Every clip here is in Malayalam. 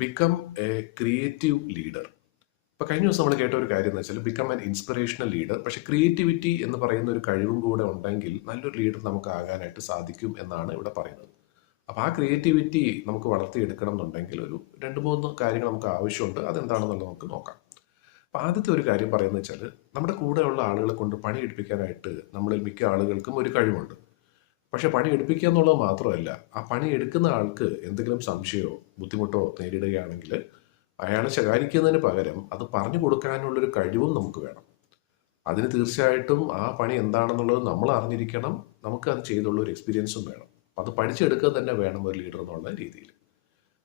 Become A creative leader. ഇപ്പൊ കഴിഞ്ഞ ദിവസം നമ്മൾ കേട്ട ഒരു കാര്യം എന്ന് വെച്ചാൽ ബിക്കം ആൻ ഇൻസ്പിറേഷണൽ ലീഡർ. പക്ഷെ ക്രിയേറ്റിവിറ്റി എന്ന് പറയുന്ന ഒരു കഴിവും കൂടെ ഉണ്ടെങ്കിൽ നല്ലൊരു ലീഡർ നമുക്ക് ആകാനായിട്ട് സാധിക്കും എന്നാണ് ഇവിടെ പറയുന്നത്. അപ്പൊ ആ ക്രിയേറ്റിവിറ്റി നമുക്ക് വളർത്തിയെടുക്കണം എന്നുണ്ടെങ്കിൽ ഒരു രണ്ട് മൂന്ന് കാര്യങ്ങൾ നമുക്ക് ആവശ്യമുണ്ട്. അതെന്താണെന്നുള്ളത് നമുക്ക് നോക്കാം. അപ്പൊ ആദ്യത്തെ ഒരു കാര്യം പറയുന്നത് വെച്ചാൽ നമ്മുടെ കൂടെയുള്ള ആളുകളെ കൊണ്ട് പണിയെടുപ്പിക്കാനായിട്ട് നമ്മളിൽ മിക്ക ആളുകൾക്കും ഒരു കഴിവുണ്ട്. പക്ഷെ പണി എടുപ്പിക്കുക എന്നുള്ളത് മാത്രമല്ല, ആ പണി എടുക്കുന്ന ആൾക്ക് എന്തെങ്കിലും സംശയമോ ബുദ്ധിമുട്ടോ നേരിടുകയാണെങ്കിൽ അയാളെ ശകാരിക്കുന്നതിന് പകരം അത് പറഞ്ഞു കൊടുക്കാനുള്ളൊരു കഴിവും നമുക്ക് വേണം. അതിന് തീർച്ചയായിട്ടും ആ പണി എന്താണെന്നുള്ളത് നമ്മൾ അറിഞ്ഞിരിക്കണം. നമുക്ക് അത് ചെയ്തുള്ള ഒരു എക്സ്പീരിയൻസും വേണം. അത് പഠിച്ചെടുക്കുക തന്നെ വേണം ഒരു ലീഡർ എന്നുള്ള രീതിയിൽ.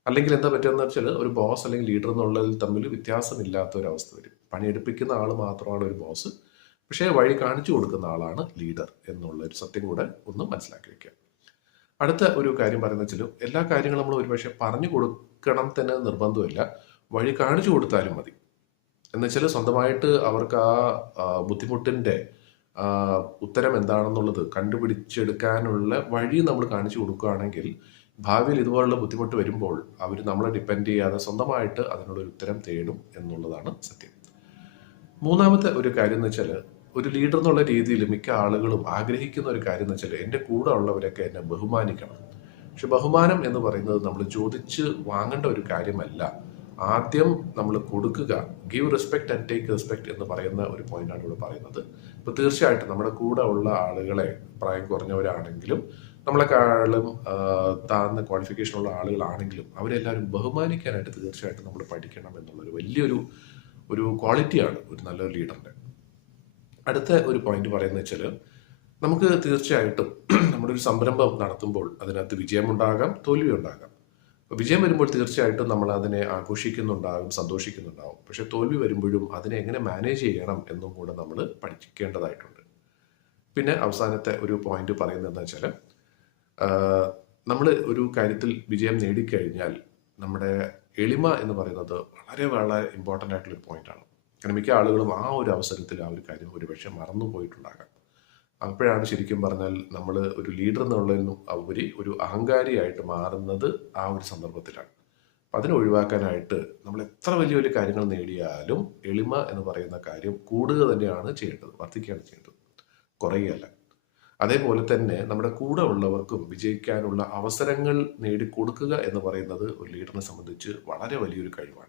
അല്ലെങ്കിൽ എന്താ പറ്റുമെന്ന് വെച്ചാൽ ഒരു ബോസ് അല്ലെങ്കിൽ ലീഡർ എന്നുള്ളതിൽ തമ്മിൽ വ്യത്യാസമില്ലാത്ത ഒരു അവസ്ഥ വരും. പണിയെടുപ്പിക്കുന്ന ആൾ മാത്രമാണ് ഒരു ബോസ്, പക്ഷേ വഴി കാണിച്ചു കൊടുക്കുന്ന ആളാണ് ലീഡർ എന്നുള്ള ഒരു സത്യം കൂടെ ഒന്ന് മനസ്സിലാക്കി വെക്കുക. അടുത്ത ഒരു കാര്യം പറയുന്നത് വെച്ചാൽ എല്ലാ കാര്യങ്ങളും നമ്മൾ ഒരുപക്ഷെ പറഞ്ഞു കൊടുക്കണം തന്നെ നിർബന്ധമില്ല, വഴി കാണിച്ചു കൊടുത്താലും മതി. എന്നുവെച്ചാൽ സ്വന്തമായിട്ട് അവർക്ക് ആ ബുദ്ധിമുട്ടിൻ്റെ ഉത്തരം എന്താണെന്നുള്ളത് കണ്ടുപിടിച്ചെടുക്കാനുള്ള വഴി നമ്മൾ കാണിച്ചു കൊടുക്കുകയാണെങ്കിൽ ഭാവിയിൽ ഇതുപോലുള്ള ബുദ്ധിമുട്ട് വരുമ്പോൾ അവർ നമ്മളെ ഡിപ്പെൻഡ് ചെയ്യാതെ സ്വന്തമായിട്ട് അതിനുള്ളൊരു ഉത്തരം തേടും എന്നുള്ളതാണ് സത്യം. മൂന്നാമത്തെ ഒരു കാര്യം എന്ന് വെച്ചാൽ ഒരു ലീഡർ എന്നുള്ള രീതിയിൽ മിക്ക ആളുകളും ആഗ്രഹിക്കുന്ന ഒരു കാര്യം എന്ന് വെച്ചാൽ എൻ്റെ കൂടെ ഉള്ളവരൊക്കെ എന്നെ ബഹുമാനിക്കണം. പക്ഷെ ബഹുമാനം എന്ന് പറയുന്നത് നമ്മൾ ചോദിച്ച് വാങ്ങേണ്ട ഒരു കാര്യമല്ല. ആദ്യം നമ്മൾ കൊടുക്കുക. Give respect and take respect എന്ന് പറയുന്ന ഒരു പോയിന്റാണ് ഇവിടെ പറയുന്നത്. അപ്പോൾ തീർച്ചയായിട്ടും നമ്മുടെ കൂടെ ഉള്ള ആളുകളെ പ്രായം കുറഞ്ഞവരാണെങ്കിലും നമ്മളെക്കാളും താഴ്ന്ന ക്വാളിഫിക്കേഷനുള്ള ആളുകളാണെങ്കിലും അവരെല്ലാവരും ബഹുമാനിക്കാനായിട്ട് തീർച്ചയായിട്ടും നമ്മൾ പഠിക്കണം എന്നുള്ളൊരു വലിയൊരു ക്വാളിറ്റിയാണ് ഒരു നല്ലൊരു ലീഡറിൻ്റെ. അടുത്ത ഒരു പോയിന്റ് പറയുന്നത് വെച്ചാൽ നമുക്ക് തീർച്ചയായിട്ടും നമ്മുടെ ഒരു സംരംഭം നടത്തുമ്പോൾ അതിനകത്ത് വിജയമുണ്ടാകാം, തോൽവി ഉണ്ടാകാം. അപ്പോൾ വിജയം വരുമ്പോൾ തീർച്ചയായിട്ടും നമ്മൾ അതിനെ ആഘോഷിക്കുന്നുണ്ടാകും, സന്തോഷിക്കുന്നുണ്ടാകും. പക്ഷെ തോൽവി വരുമ്പോഴും അതിനെ എങ്ങനെ മാനേജ് ചെയ്യണം എന്നും കൂടെ നമ്മൾ പഠിക്കേണ്ടതായിട്ടുണ്ട്. പിന്നെ അവസാനത്തെ ഒരു പോയിന്റ് പറയുന്നത് എന്താ വെച്ചാൽ നമ്മൾ ഒരു കാര്യത്തിൽ വിജയം നേടിക്കഴിഞ്ഞാൽ നമ്മുടെ എളിമ എന്ന് പറയുന്നത് വളരെ വളരെ ഇമ്പോർട്ടൻ്റ് ആയിട്ടുള്ളൊരു പോയിന്റാണ്. കാരണം മിക്ക ആളുകളും ആ ഒരു അവസരത്തിൽ ആ ഒരു കാര്യം ഒരുപക്ഷെ മറന്നു പോയിട്ടുണ്ടാകാം. അപ്പോഴാണ് ശരിക്കും പറഞ്ഞാൽ നമ്മൾ ഒരു ലീഡർ എന്നുള്ളതിനും ഉപരി ഒരു അഹങ്കാരിയായിട്ട് മാറുന്നത് ആ ഒരു സന്ദർഭത്തിലാണ്. അപ്പം അതിനെ ഒഴിവാക്കാനായിട്ട് നമ്മൾ എത്ര വലിയ വലിയ കാര്യങ്ങൾ നേടിയാലും എളിമ എന്ന് പറയുന്ന കാര്യം കൂടുക തന്നെയാണ് ചെയ്യേണ്ടത്, വർദ്ധിക്കുകയാണ് ചെയ്യേണ്ടത്, കുറയുകയല്ല. അതേപോലെ തന്നെ നമ്മുടെ കൂടെ ഉള്ളവർക്കും വിജയിക്കാനുള്ള അവസരങ്ങൾ നേടിക്കൊടുക്കുക എന്ന് പറയുന്നത് ഒരു ലീഡറിനെ സംബന്ധിച്ച് വളരെ വലിയൊരു കഴിവാണ്.